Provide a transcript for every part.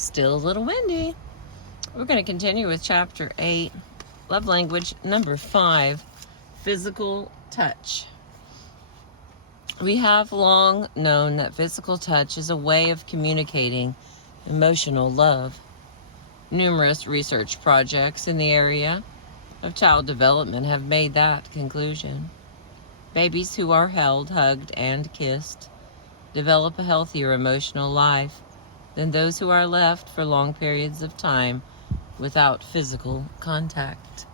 Still a little windy. We're going to continue with chapter 8, love language number 5, physical touch. We have long known that physical touch is a way of communicating emotional love. Numerous research projects in the area of child development have made that conclusion. Babies who are held, hugged, and kissed develop a healthier emotional life than those who are left for long periods of time without physical contact.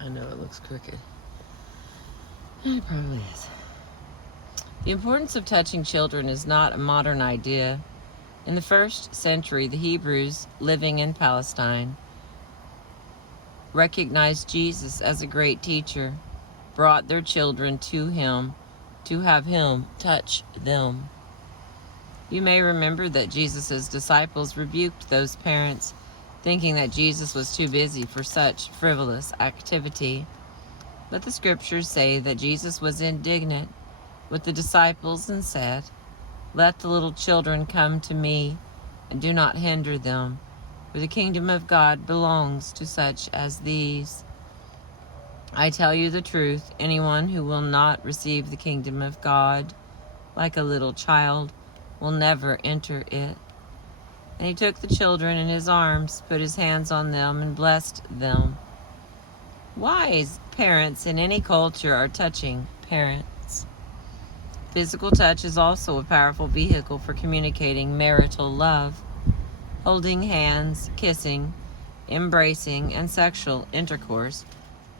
I know it looks crooked. It probably is. The importance of touching children is not a modern idea. In the 1st century, the Hebrews living in Palestine recognized Jesus as a great teacher, brought their children to him to have him touch them. You may remember that Jesus' disciples rebuked those parents, thinking that Jesus was too busy for such frivolous activity. But the scriptures say that Jesus was indignant with the disciples and said, "Let the little children come to me, and do not hinder them, for the kingdom of God belongs to such as these. I tell you the truth, anyone who will not receive the kingdom of God like a little child will never enter it." And he took the children in his arms, put his hands on them, and blessed them. Wise parents in any culture are touching parents. Physical touch is also a powerful vehicle for communicating marital love. Holding hands, kissing, embracing, and sexual intercourse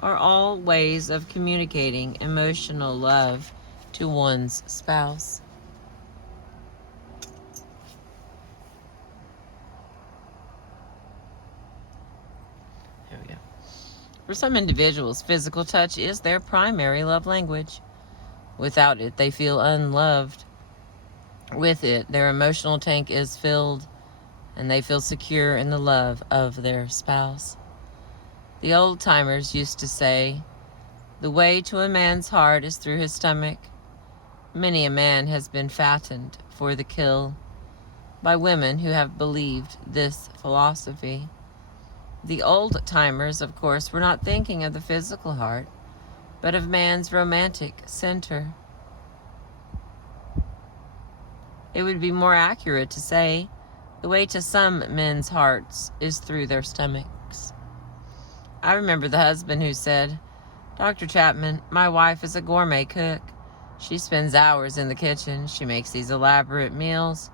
are all ways of communicating emotional love to one's spouse. There we go. For some individuals, physical touch is their primary love language. Without it, they feel unloved. With it, their emotional tank is filled, and they feel secure in the love of their spouse. The old-timers used to say, "The way to a man's heart is through his stomach." Many a man has been fattened for the kill by women who have believed this philosophy. The old-timers, of course, were not thinking of the physical heart, but of man's romantic center. It would be more accurate to say, the way to some men's hearts is through their stomachs. I remember the husband who said, "Dr. Chapman, my wife is a gourmet cook. She spends hours in the kitchen. She makes these elaborate meals.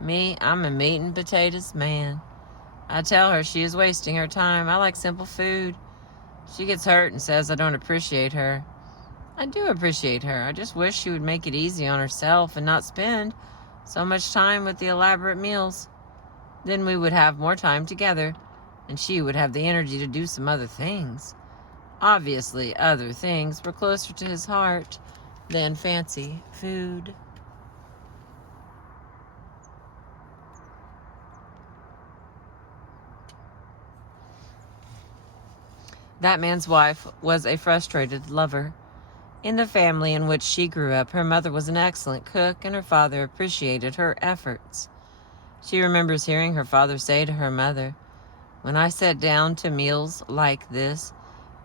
Me, I'm a meat and potatoes man. I tell her she is wasting her time. I like simple food. She gets hurt and says I don't appreciate her. I do appreciate her. I just wish she would make it easy on herself and not spend so much time with the elaborate meals. Then we would have more time together, and she would have the energy to do some other things." Obviously, other things were closer to his heart than fancy food. That man's wife was a frustrated lover. In the family in which she grew up, her mother was an excellent cook, and her father appreciated her efforts. She remembers hearing her father say to her mother, "When I sit down to meals like this,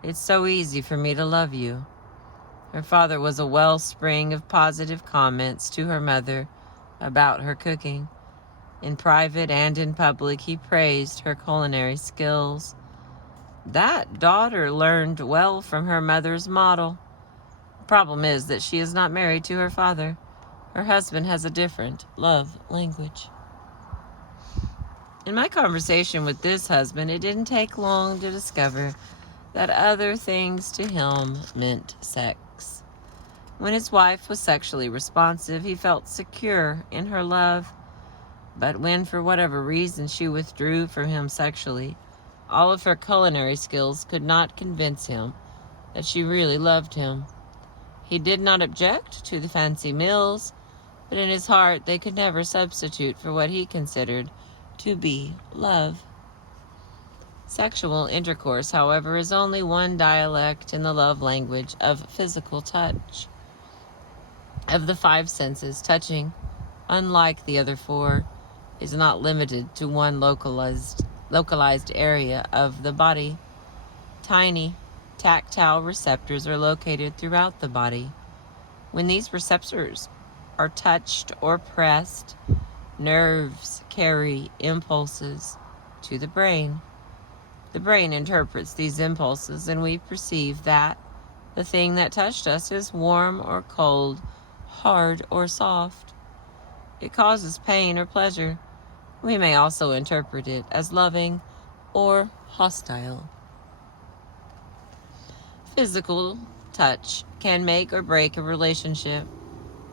it's so easy for me to love you." Her father was a wellspring of positive comments to her mother about her cooking. In private and in public, he praised her culinary skills. That daughter learned well from her mother's model. The problem is that she is not married to her father. Her husband has a different love language. In my conversation with this husband, it didn't take long to discover that other things to him meant sex. When his wife was sexually responsive, he felt secure in her love. But when, for whatever reason, she withdrew from him sexually, all of her culinary skills could not convince him that she really loved him. He did not object to the fancy meals, but in his heart they could never substitute for what he considered to be love. Sexual intercourse, however, is only one dialect in the love language of physical touch. Of the five senses, touching, unlike the other four, is not limited to one localized area of the body. Tiny, tactile receptors are located throughout the body. When these receptors are touched or pressed, nerves carry impulses to the brain. The brain interprets these impulses, and we perceive that the thing that touched us is warm or cold, hard or soft. It causes pain or pleasure. We may also interpret it as loving or hostile. Physical touch can make or break a relationship.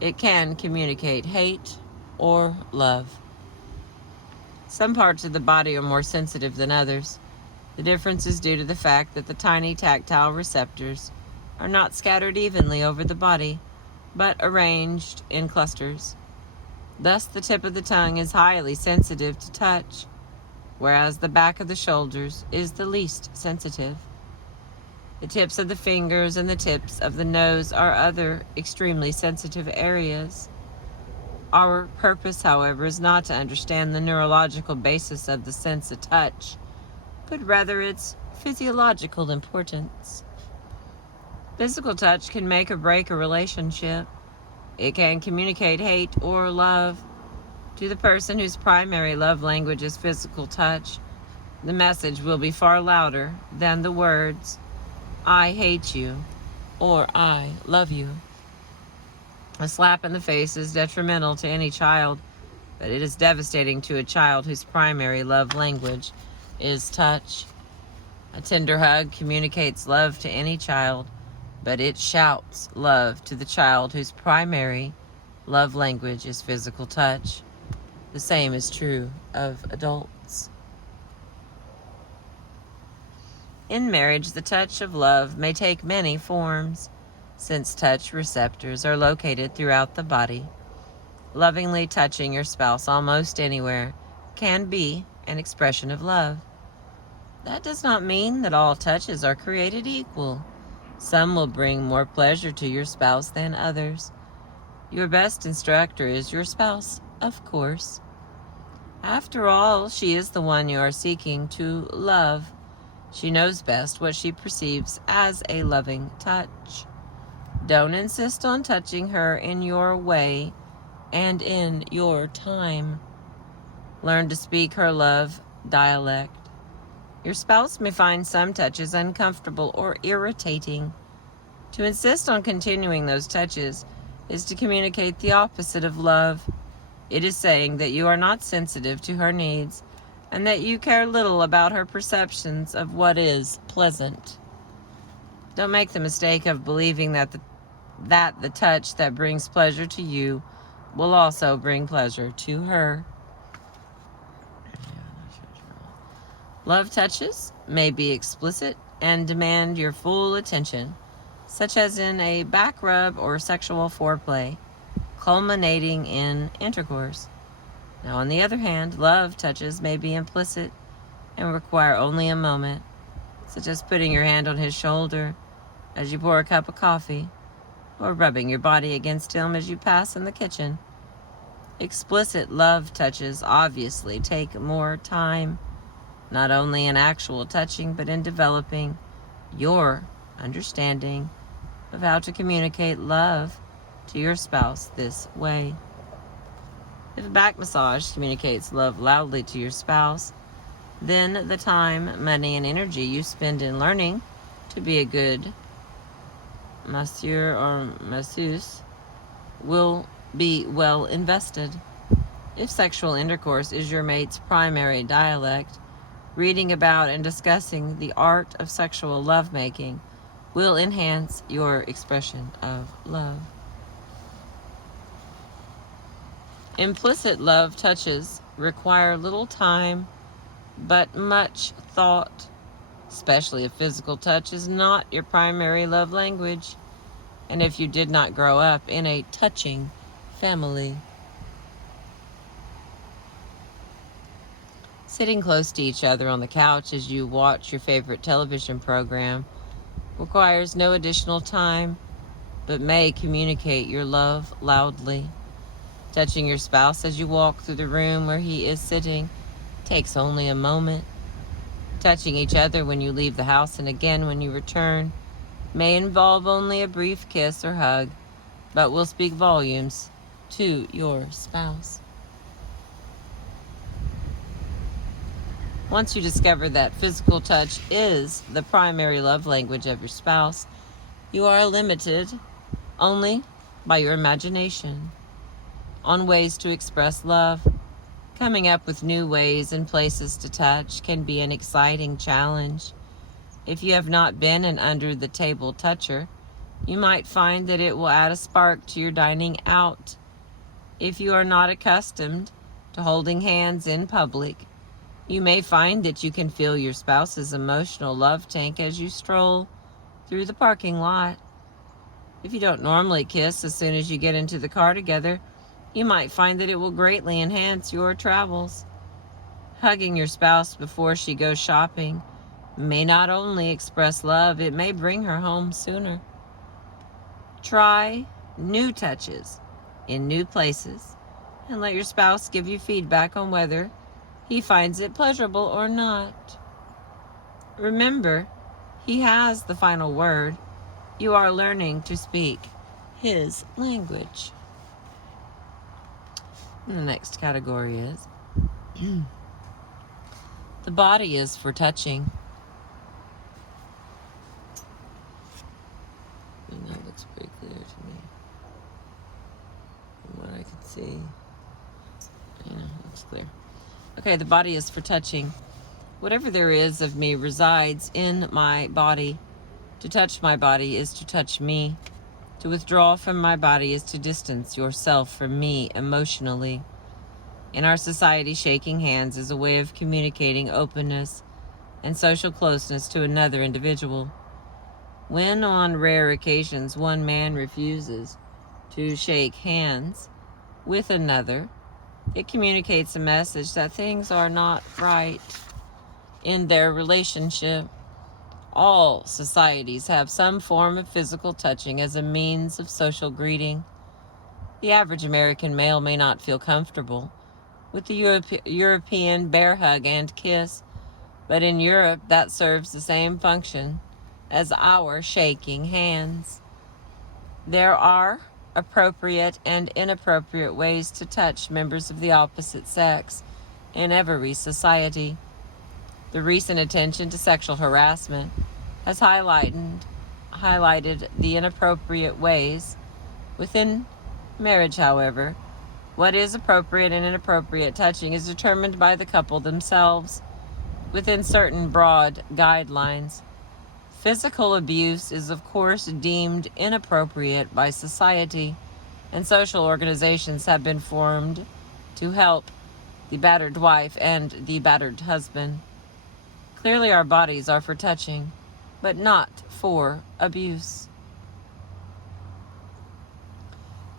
It can communicate hate or love. Some parts of the body are more sensitive than others. The difference is due to the fact that the tiny tactile receptors are not scattered evenly over the body, but arranged in clusters. Thus, the tip of the tongue is highly sensitive to touch, whereas the back of the shoulders is the least sensitive. The tips of the fingers and the tips of the nose are other extremely sensitive areas. Our purpose, however, is not to understand the neurological basis of the sense of touch, but rather its physiological importance. Physical touch can make or break a relationship. It can communicate hate or love. To the person whose primary love language is physical touch, the message will be far louder than the words, "I hate you," or "I love you." A slap in the face is detrimental to any child, but it is devastating to a child whose primary love language is touch. A tender hug communicates love to any child, but it shouts love to the child whose primary love language is physical touch. The same is true of adults. In marriage, the touch of love may take many forms. Since touch receptors are located throughout the body, lovingly touching your spouse almost anywhere can be an expression of love. That does not mean that all touches are created equal. Some will bring more pleasure to your spouse than others. Your best instructor is your spouse, of course. After all, she is the one you are seeking to love. She knows best what she perceives as a loving touch. Don't insist on touching her in your way and in your time. Learn to speak her love dialect. Your spouse may find some touches uncomfortable or irritating. To insist on continuing those touches is to communicate the opposite of love. It is saying that you are not sensitive to her needs and that you care little about her perceptions of what is pleasant. Don't make the mistake of believing that the touch that brings pleasure to you will also bring pleasure to her. Love touches may be explicit and demand your full attention, such as in a back rub or sexual foreplay, culminating in intercourse. Now, on the other hand, love touches may be implicit and require only a moment, such as putting your hand on his shoulder as you pour a cup of coffee, or rubbing your body against him as you pass in the kitchen. Explicit love touches obviously take more time, not only in actual touching, but in developing your understanding of how to communicate love to your spouse this way. If a back massage communicates love loudly to your spouse, then the time, money, and energy you spend in learning to be a good masseur or masseuse will be well invested. If sexual intercourse is your mate's primary dialect, reading about and discussing the art of sexual lovemaking will enhance your expression of love. Implicit love touches require little time, but much thought, especially if physical touch is not your primary love language, and if you did not grow up in a touching family. Sitting close to each other on the couch as you watch your favorite television program requires no additional time, but may communicate your love loudly. Touching your spouse as you walk through the room where he is sitting takes only a moment. Touching each other when you leave the house and again when you return may involve only a brief kiss or hug, but will speak volumes to your spouse. Once you discover that physical touch is the primary love language of your spouse, you are limited only by your imagination on ways to express love. Coming up with new ways and places to touch can be an exciting challenge. If you have not been an under-the-table toucher, you might find that it will add a spark to your dining out. If you are not accustomed to holding hands in public, you may find that you can feel your spouse's emotional love tank as you stroll through the parking lot. If you don't normally kiss as soon as you get into the car together, you might find that it will greatly enhance your travels. Hugging your spouse before she goes shopping may not only express love, it may bring her home sooner. Try new touches in new places and let your spouse give you feedback on whether he finds it pleasurable or not. Remember, he has the final word. You are learning to speak his language. And the next category is the body is for touching. And that looks pretty clear to me. From what I can see. Looks clear. Okay, the body is for touching. Whatever there is of me resides in my body. To touch my body is to touch me. To withdraw from my body is to distance yourself from me emotionally. In our society, shaking hands is a way of communicating openness and social closeness to another individual. When on rare occasions one man refuses to shake hands with another, it communicates a message that things are not right in their relationship. All societies have some form of physical touching as a means of social greeting. The average American male may not feel comfortable with the European bear hug and kiss, but in Europe that serves the same function as our shaking hands. There are appropriate and inappropriate ways to touch members of the opposite sex in every society. The recent attention to sexual harassment has highlighted the inappropriate ways within marriage. However, what is appropriate and inappropriate touching is determined by the couple themselves within certain broad guidelines. Physical abuse is, of course, deemed inappropriate by society, and social organizations have been formed to help the battered wife and the battered husband. Clearly, our bodies are for touching, but not for abuse.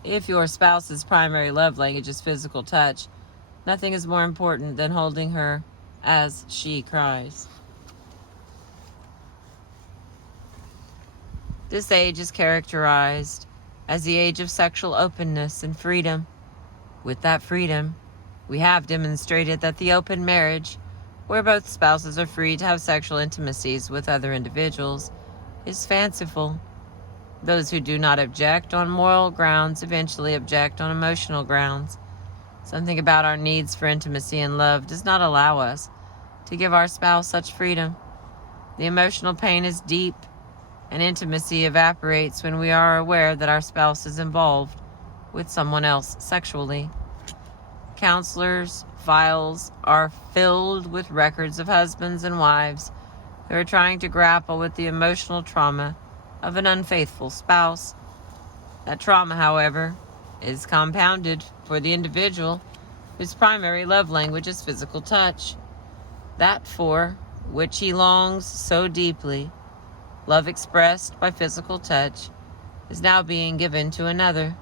If your spouse's primary love language is physical touch, nothing is more important than holding her as she cries. This age is characterized as the age of sexual openness and freedom. With that freedom, we have demonstrated that the open marriage, where both spouses are free to have sexual intimacies with other individuals, is fanciful. Those who do not object on moral grounds eventually object on emotional grounds. Something about our needs for intimacy and love does not allow us to give our spouse such freedom. The emotional pain is deep, and intimacy evaporates when we are aware that our spouse is involved with someone else sexually. Counselors' files are filled with records of husbands and wives who are trying to grapple with the emotional trauma of an unfaithful spouse. That trauma, however, is compounded for the individual whose primary love language is physical touch. That for which he longs so deeply, love expressed by physical touch, is now being given to another.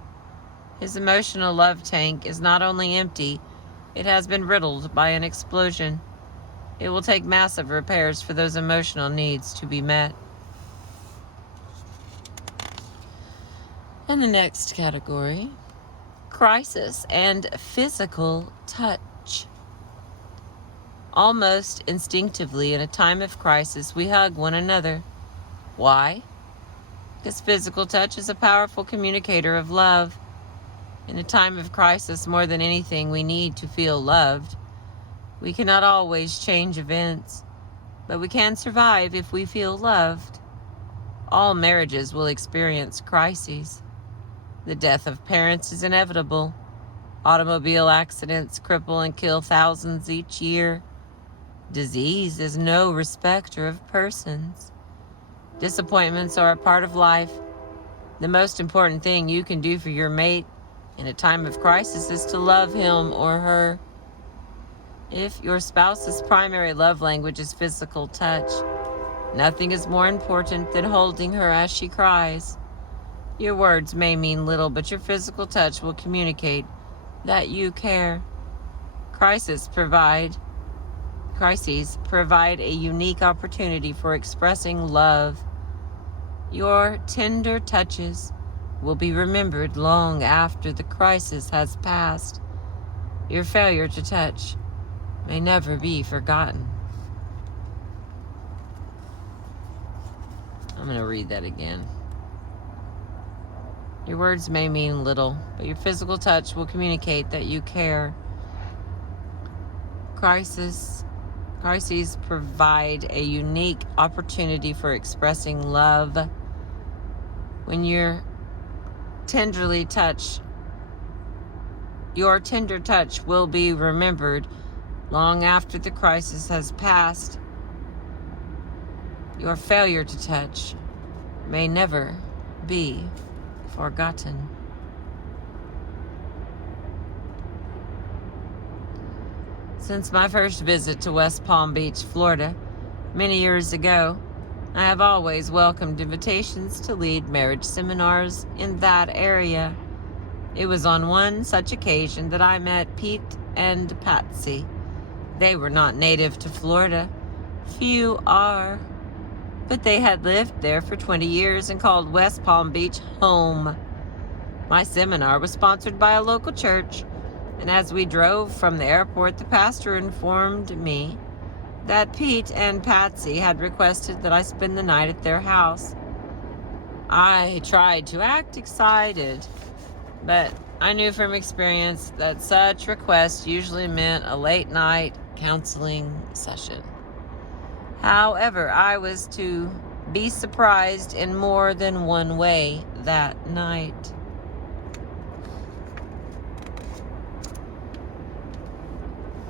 His emotional love tank is not only empty, it has been riddled by an explosion. It will take massive repairs for those emotional needs to be met. And the next category, crisis and physical touch. Almost instinctively, in a time of crisis, we hug one another. Why? Because physical touch is a powerful communicator of love. In a time of crisis, more than anything, we need to feel loved. We cannot always change events, but we can survive if we feel loved. All marriages will experience crises. The death of parents is inevitable. Automobile accidents cripple and kill thousands each year. Disease is no respecter of persons. Disappointments are a part of life. The most important thing you can do for your mate in a time of crisis is to love him or her. If your spouse's primary love language is physical touch, nothing is more important than holding her as she cries. Your words may mean little, but your physical touch will communicate that you care. Crises provide a unique opportunity for expressing love. Your tender touches will be remembered long after the crisis has passed. Your failure to touch may never be forgotten. I'm going to read that again. Your words may mean little, but your physical touch will communicate that you care. Crises provide a unique opportunity for expressing love. When your tender touch will be remembered long after the crisis has passed. Your failure to touch may never be forgotten. Since my first visit to West Palm Beach, Florida, many years ago, I have always welcomed invitations to lead marriage seminars in that area. It was on one such occasion that I met Pete and Patsy. They were not native to Florida. Few are. But they had lived there for 20 years and called West Palm Beach home. My seminar was sponsored by a local church, and as we drove from the airport, the pastor informed me that Pete and Patsy had requested that I spend the night at their house. I tried to act excited, but I knew from experience that such requests usually meant a late night counseling session. However, I was to be surprised in more than one way that night.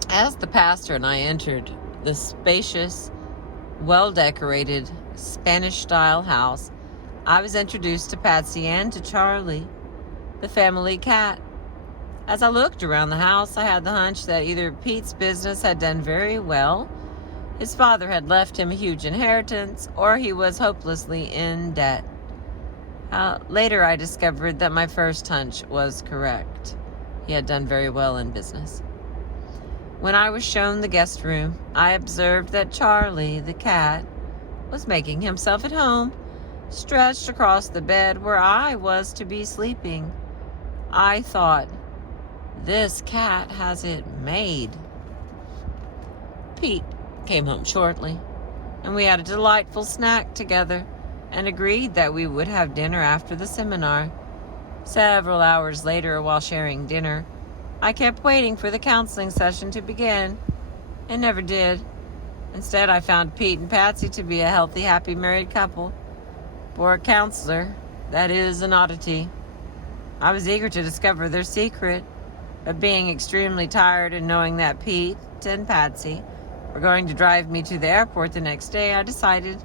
As the pastor and I entered the spacious, well-decorated Spanish-style house, I was introduced to Patsy and to Charlie, the family cat. As I looked around the house, I had the hunch that either Pete's business had done very well, his father had left him a huge inheritance, or he was hopelessly in debt. Later, I discovered that my first hunch was correct. He had done very well in business. When I was shown the guest room, I observed that Charlie, the cat, was making himself at home, stretched across the bed where I was to be sleeping. I thought, this cat has it made. Pete came home shortly, and we had a delightful snack together and agreed that we would have dinner after the seminar. Several hours later, while sharing dinner, I kept waiting for the counseling session to begin. It never did. Instead, I found Pete and Patsy to be a healthy, happy married couple. For a counselor, that is an oddity. I was eager to discover their secret, but being extremely tired and knowing that Pete and Patsy were going to drive me to the airport the next day, I decided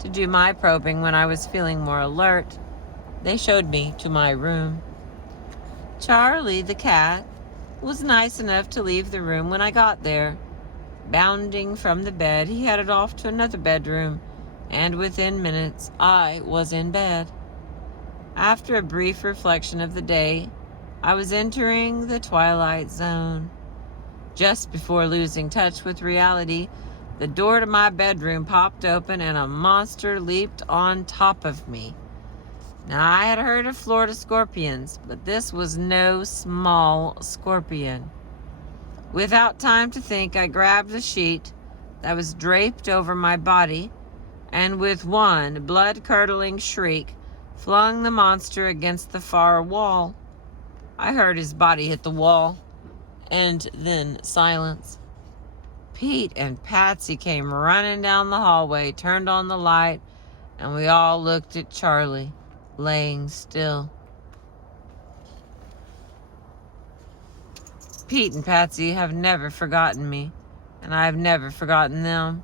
to do my probing when I was feeling more alert. They showed me to my room. Charlie, the cat, was nice enough to leave the room when I got there. Bounding from the bed, he headed off to another bedroom, and within minutes, I was in bed. After a brief reflection of the day, I was entering the twilight zone. Just before losing touch with reality, the door to my bedroom popped open and a monster leaped on top of me. Now, I had heard of Florida scorpions, but this was no small scorpion. Without time to think, I grabbed the sheet that was draped over my body, and with one blood-curdling shriek, flung the monster against the far wall. I heard his body hit the wall, and then silence. Pete and Patsy came running down the hallway, turned on the light, and we all looked at Charlie, laying still. Pete and Patsy have never forgotten me, and I have never forgotten them.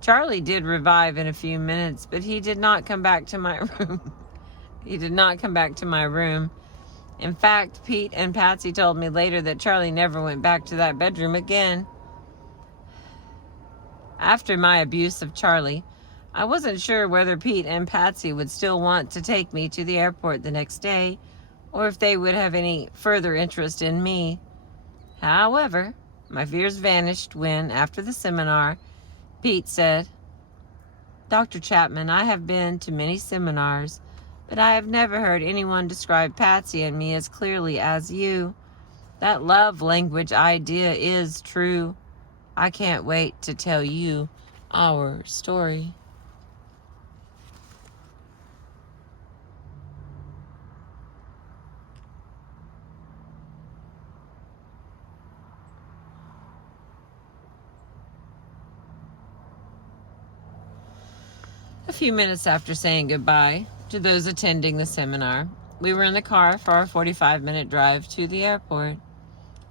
Charlie did revive in a few minutes, but he did not come back to my room. He did not come back to my room. In fact, Pete and Patsy told me later that Charlie never went back to that bedroom again. After my abuse of Charlie, I wasn't sure whether Pete and Patsy would still want to take me to the airport the next day, or if they would have any further interest in me. However, my fears vanished when, after the seminar, Pete said, "Dr. Chapman, I have been to many seminars, but I have never heard anyone describe Patsy and me as clearly as you. That love language idea is true. I can't wait to tell you our story." A few minutes after saying goodbye to those attending the seminar, we were in the car for our 45-minute drive to the airport,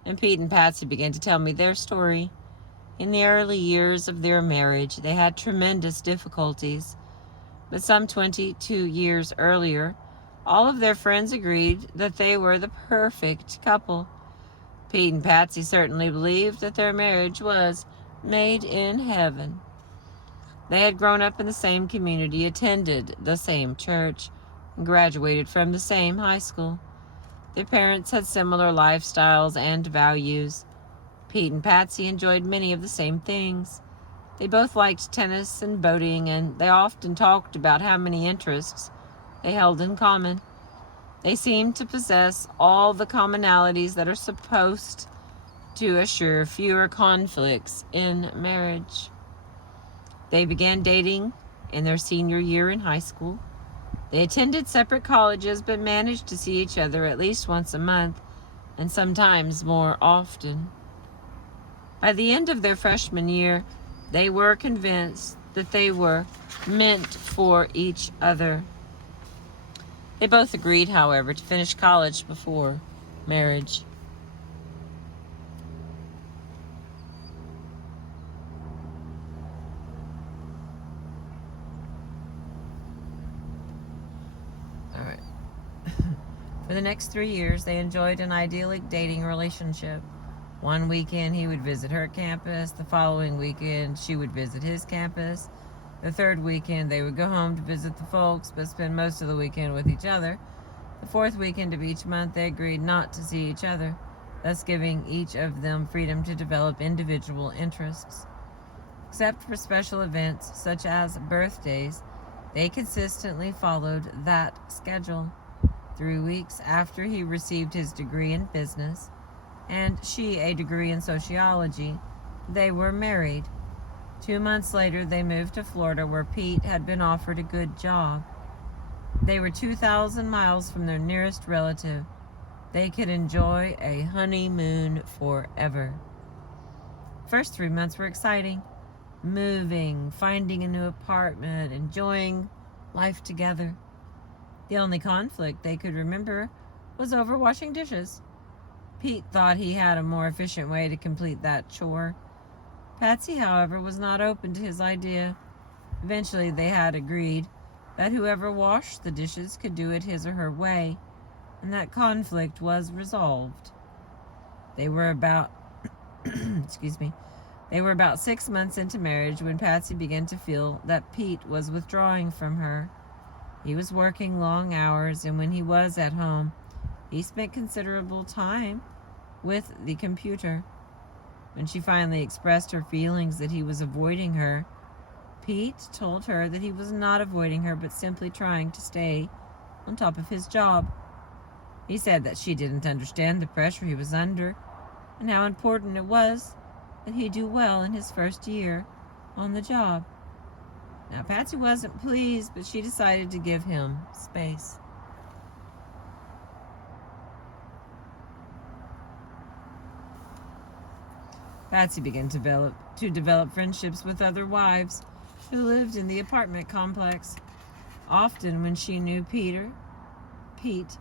and Pete and Patsy began to tell me their story. In the early years of their marriage, they had tremendous difficulties, but some 22 years earlier, all of their friends agreed that they were the perfect couple. Pete and Patsy certainly believed that their marriage was made in heaven. They had grown up in the same community, attended the same church, and graduated from the same high school. Their parents had similar lifestyles and values. Pete and Patsy enjoyed many of the same things. They both liked tennis and boating, and they often talked about how many interests they held in common. They seemed to possess all the commonalities that are supposed to assure fewer conflicts in marriage. They began dating in their senior year in high school. They attended separate colleges but managed to see each other at least once a month, and sometimes more often. By the end of their freshman year, they were convinced that they were meant for each other. They both agreed, however, to finish college before marriage. For the next 3 years, they enjoyed an idyllic dating relationship. One weekend, he would visit her campus. The following weekend, she would visit his campus. The third weekend, they would go home to visit the folks, but spend most of the weekend with each other. The fourth weekend of each month, they agreed not to see each other, thus giving each of them freedom to develop individual interests. Except for special events, such as birthdays, they consistently followed that schedule. 3 weeks after he received his degree in business, and she a degree in sociology, they were married. 2 months later, they moved to Florida, where Pete had been offered a good job. They were 2,000 miles from their nearest relative. They could enjoy a honeymoon forever. First 3 months were exciting. Moving, finding a new apartment, enjoying life together. The only conflict they could remember was over washing dishes. Pete thought he had a more efficient way to complete that chore. Patsy, however, was not open to his idea. Eventually, they had agreed that whoever washed the dishes could do it his or her way, and that conflict was resolved. They were about They were about 6 months into marriage when Patsy began to feel that Pete was withdrawing from her. He was working long hours, and when he was at home, he spent considerable time with the computer. When she finally expressed her feelings that he was avoiding her, Pete told her that he was not avoiding her, but simply trying to stay on top of his job. He said that she didn't understand the pressure he was under and how important it was that he do well in his first year on the job. Now, Patsy wasn't pleased, but she decided to give him space. Patsy began to develop friendships with other wives who lived in the apartment complex. Often when she knew Pete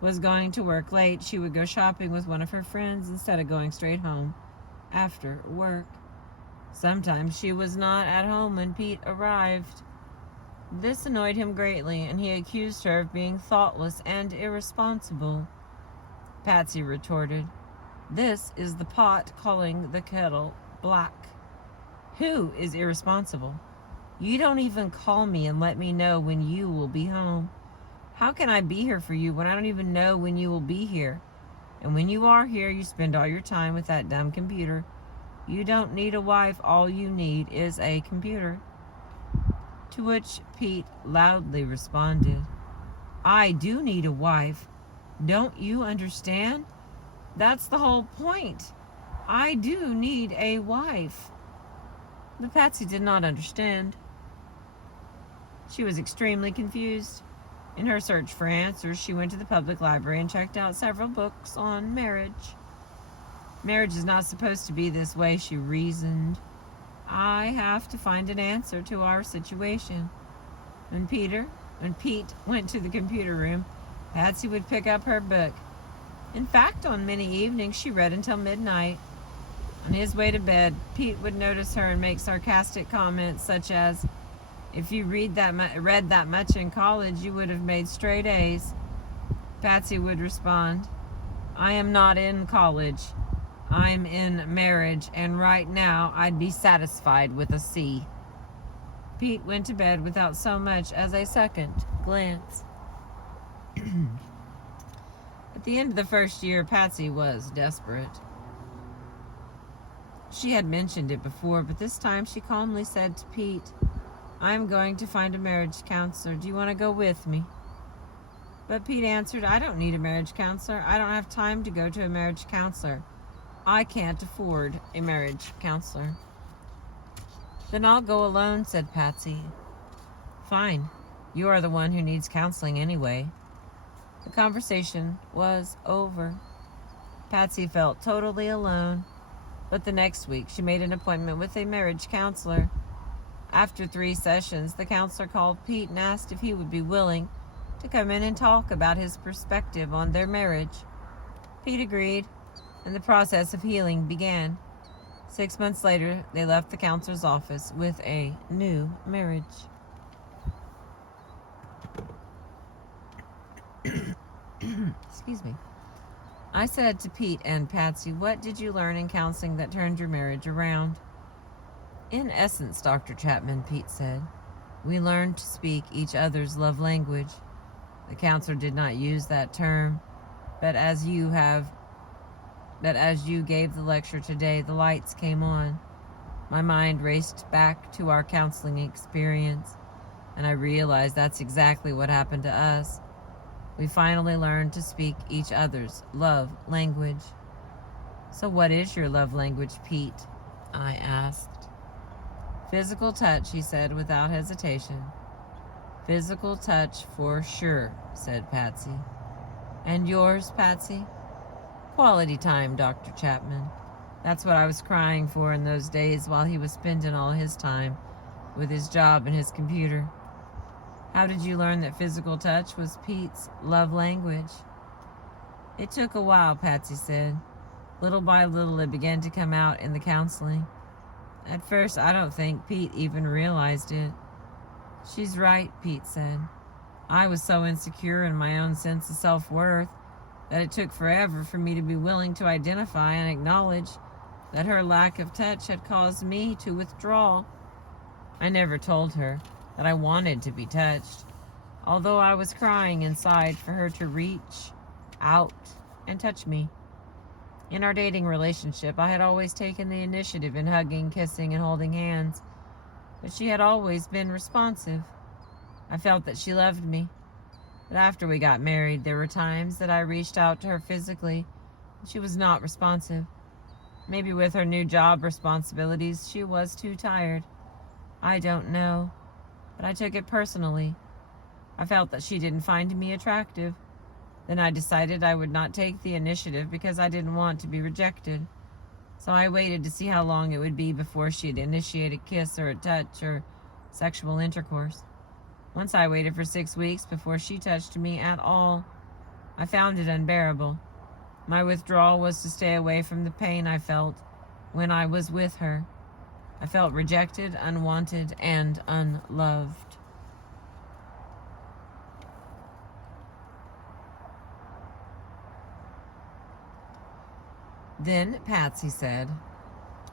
was going to work late, she would go shopping with one of her friends instead of going straight home after work. Sometimes she was not at home when Pete arrived. This annoyed him greatly, and he accused her of being thoughtless and irresponsible. Patsy retorted, "This is the pot calling the kettle black. Who is irresponsible? You don't even call me and let me know when you will be home. How can I be here for you when I don't even know when you will be here? And when you are here, you spend all your time with that dumb computer. You don't need a wife. All you need is a computer." To which Pete loudly responded, "I do need a wife. Don't you understand? That's the whole point. I do need a wife." But Patsy did not understand. She was extremely confused. In her search for answers, she went to the public library and checked out several books on marriage. Marriage is not supposed to be this way, she reasoned. I have to find an answer to our situation. When Pete went to the computer room, Patsy would pick up her book. In fact, on many evenings, she read until midnight. On his way to bed, Pete would notice her and make sarcastic comments such as, "If you read that much in college, you would have made straight A's." Patsy would respond, "I am not in college. I'm in marriage, and right now I'd be satisfied with a C." Pete went to bed without so much as a second glance. At the end of the first year, Patsy was desperate. She had mentioned it before, but this time she calmly said to Pete, "I'm going to find a marriage counselor. Do you want to go with me?" But Pete answered, "I don't need a marriage counselor. I don't have time to go to a marriage counselor. I can't afford a marriage counselor." "Then I'll go alone," said Patsy. "Fine. You are the one who needs counseling anyway." The conversation was over. Patsy felt totally alone, but the next week she made an appointment with a marriage counselor. After 3 sessions, the counselor called Pete and asked if he would be willing to come in and talk about his perspective on their marriage. Pete agreed, and the process of healing began. 6 months later, they left the counselor's office with a new marriage. Excuse me. I said to Pete and Patsy, "What did you learn in counseling that turned your marriage around?" "In essence, Dr. Chapman," Pete said, "we learned to speak each other's love language." The counselor did not use that term, but as you gave the lecture today, the lights came on. My mind raced back to our counseling experience, and I realized that's exactly what happened to us. We finally learned to speak each other's love language. "So what is your love language, Pete?" I asked. "Physical touch," he said without hesitation. "Physical touch for sure," said Patsy. "And yours, Patsy?" "Quality time, Dr. Chapman. That's what I was crying for in those days while he was spending all his time with his job and his computer." "How did you learn that physical touch was Pete's love language?" "It took a while," Patsy said. "Little by little it began to come out in the counseling. At first, I don't think Pete even realized it." "She's right," Pete said. "I was so insecure in my own sense of self-worth that it took forever for me to be willing to identify and acknowledge that her lack of touch had caused me to withdraw. I never told her that I wanted to be touched, although I was crying inside for her to reach out and touch me. In our dating relationship, I had always taken the initiative in hugging, kissing, and holding hands, but she had always been responsive. I felt that she loved me. But after we got married, there were times that I reached out to her physically, and she was not responsive. Maybe with her new job responsibilities, she was too tired. I don't know, but I took it personally. I felt that she didn't find me attractive. Then I decided I would not take the initiative because I didn't want to be rejected. So I waited to see how long it would be before she'd initiate a kiss or a touch or sexual intercourse. Once I waited for 6 weeks before she touched me at all. I found it unbearable. My withdrawal was to stay away from the pain I felt when I was with her. I felt rejected, unwanted, and unloved. Then Patsy said,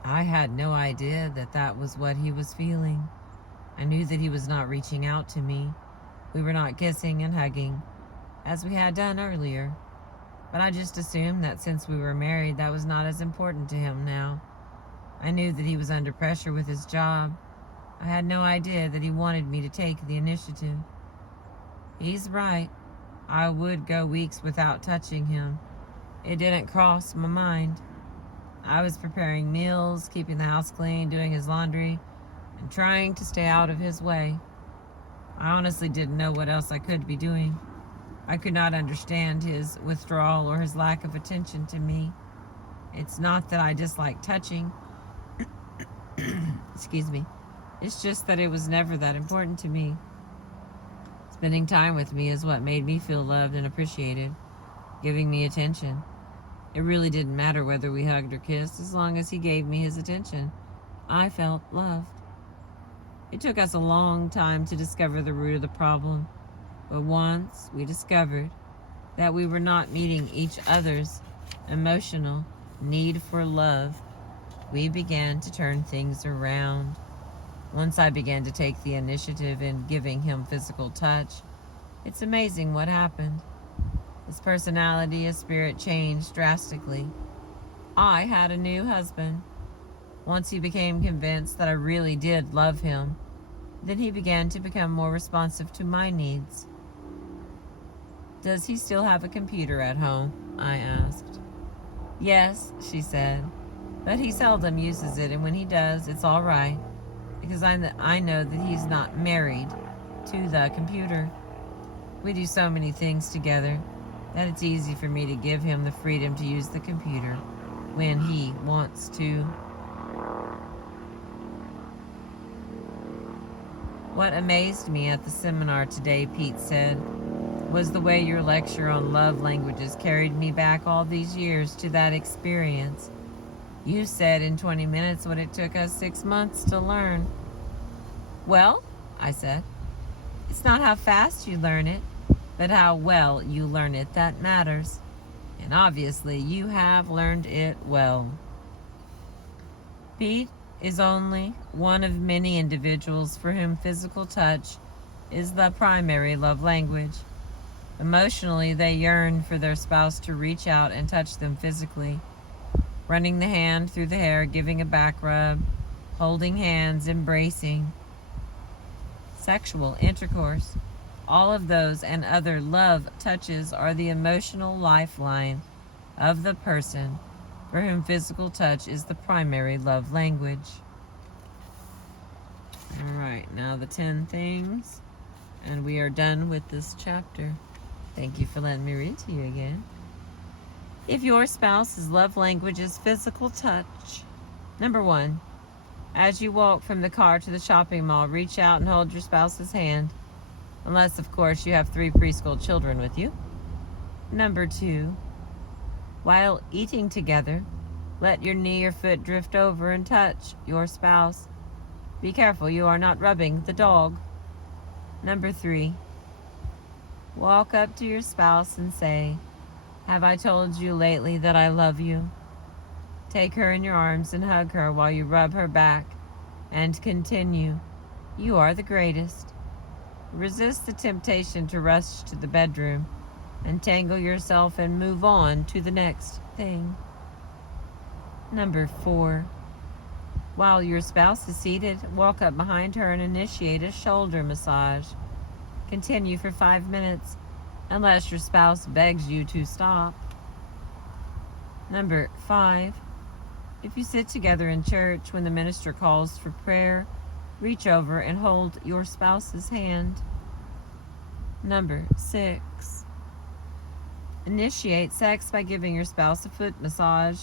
I had no idea that that was what he was feeling. I knew that he was not reaching out to me. We were not kissing and hugging, as we had done earlier. But I just assumed that since we were married, that was not as important to him now. I knew that he was under pressure with his job. I had no idea that he wanted me to take the initiative. He's right. I would go weeks without touching him. It didn't cross my mind. I was preparing meals, keeping the house clean, doing his laundry, and trying to stay out of his way. I honestly didn't know what else I could be doing. I could not understand his withdrawal or his lack of attention to me. It's not that I dislike touching. Excuse me. It's just that it was never that important to me. Spending time with me is what made me feel loved and appreciated, giving me attention. It really didn't matter whether we hugged or kissed as long as he gave me his attention. I felt loved. It took us a long time to discover the root of the problem, but once we discovered that we were not meeting each other's emotional need for love, we began to turn things around. Once I began to take the initiative in giving him physical touch, it's amazing what happened. His personality, his spirit changed drastically. I had a new husband. Once he became convinced that I really did love him, then he began to become more responsive to my needs. Does he still have a computer at home? I asked. Yes, she said, but he seldom uses it, and when he does, it's all right, because I know that he's not married to the computer. We do so many things together that it's easy for me to give him the freedom to use the computer when he wants to. What amazed me at the seminar today, Pete said, was the way your lecture on love languages carried me back all these years to that experience. You said in 20 minutes what it took us 6 months to learn. Well, I said, it's not how fast you learn it, but how well you learn it that matters. And obviously you have learned it well. Pete is only one of many individuals for whom physical touch is the primary love language. Emotionally, they yearn for their spouse to reach out and touch them physically. Running the hand through the hair, giving a back rub, holding hands, embracing. Sexual intercourse. All of those and other love touches are the emotional lifeline of the person for whom physical touch is the primary love language. All right, now the 10 things, and we are done with this chapter. Thank you for letting me read to you again. If your spouse's love language is physical touch, number 1, as you walk from the car to the shopping mall, reach out and hold your spouse's hand. Unless, of course, you have 3 preschool children with you. Number 2, while eating together, let your knee or foot drift over and touch your spouse. Be careful you are not rubbing the dog. Number 3, walk up to your spouse and say, have I told you lately that I love you? Take her in your arms and hug her while you rub her back, and continue, you are the greatest. Resist the temptation to rush to the bedroom, entangle yourself, and move on to the next thing. Number 4, while your spouse is seated, walk up behind her and initiate a shoulder massage. Continue for 5 minutes unless your spouse begs you to stop. Number 5, if you sit together in church when the minister calls for prayer, reach over and hold your spouse's hand. Number 6, initiate sex by giving your spouse a foot massage.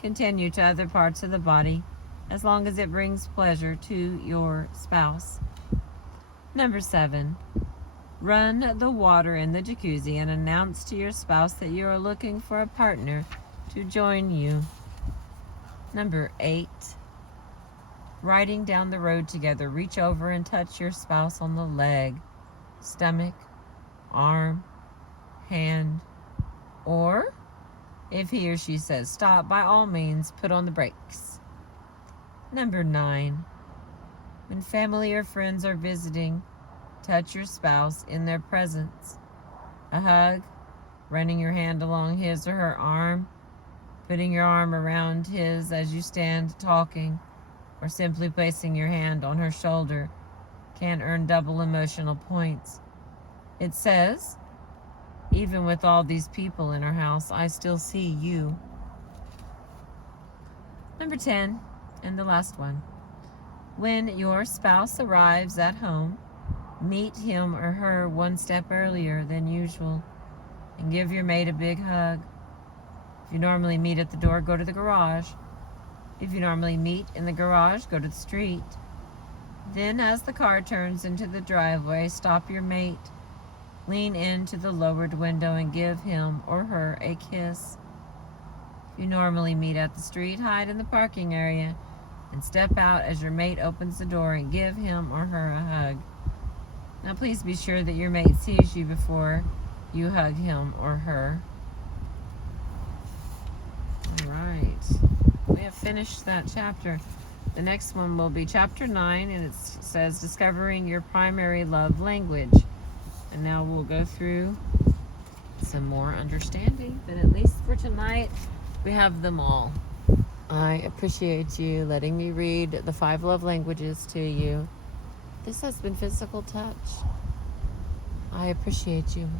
Continue to other parts of the body as long as it brings pleasure to your spouse. Number 7, run the water in the jacuzzi and announce to your spouse that you are looking for a partner to join you. Number 8, riding down the road together, reach over and touch your spouse on the leg, stomach, arm, hand, or if he or she says stop, by all means, put on the brakes. Number 9, when family or friends are visiting, touch your spouse in their presence. A hug, running your hand along his or her arm, putting your arm around his as you stand talking, or simply placing your hand on her shoulder can earn double emotional points. It says, even with all these people in our house, I still see you. Number 10, and the last one. When your spouse arrives at home, meet him or her one step earlier than usual and give your mate a big hug. If you normally meet at the door, go to the garage. If you normally meet in the garage, go to the street. Then, as the car turns into the driveway, stop your mate. Lean into the lowered window and give him or her a kiss. If you normally meet at the street, hide in the parking area and step out as your mate opens the door and give him or her a hug. Now please be sure that your mate sees you before you hug him or her. All right. We have finished that chapter. The next one will be chapter 9, and it says discovering your primary love language. And now we'll go through some more understanding, but at least for tonight, we have them all. I appreciate you letting me read the 5 love languages to you. This has been Physical Touch. I appreciate you.